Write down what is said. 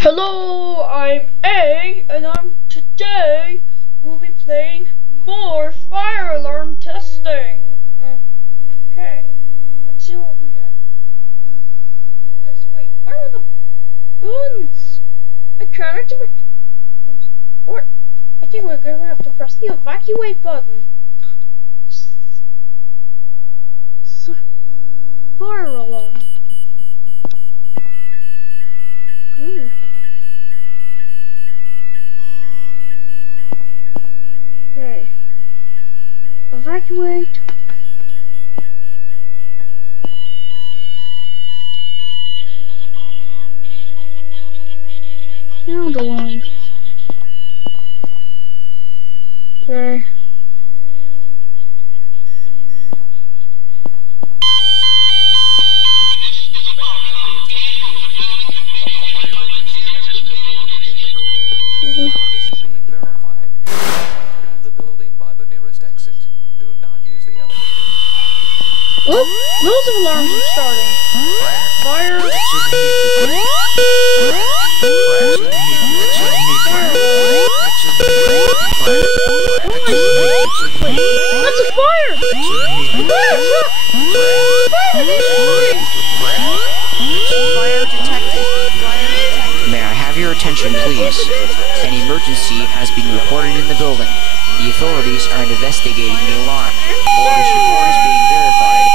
Hello, I'm A, and today we'll be playing more fire alarm testing. Okay, let's see what we have. Wait, where are the buttons? I can't activate. Or I think we're gonna have to press the evacuate button. Fire alarm. Okay. Evacuate. Sound alarm. Okay. This is being verified. Leave the building by the nearest exit. Do not use the elevator. Oh, those alarms are starting. Fire. That's a fire! Fire detected. May I have your attention, please? An emergency has been reported in the building. The authorities are investigating the alarm. While this report is being verified,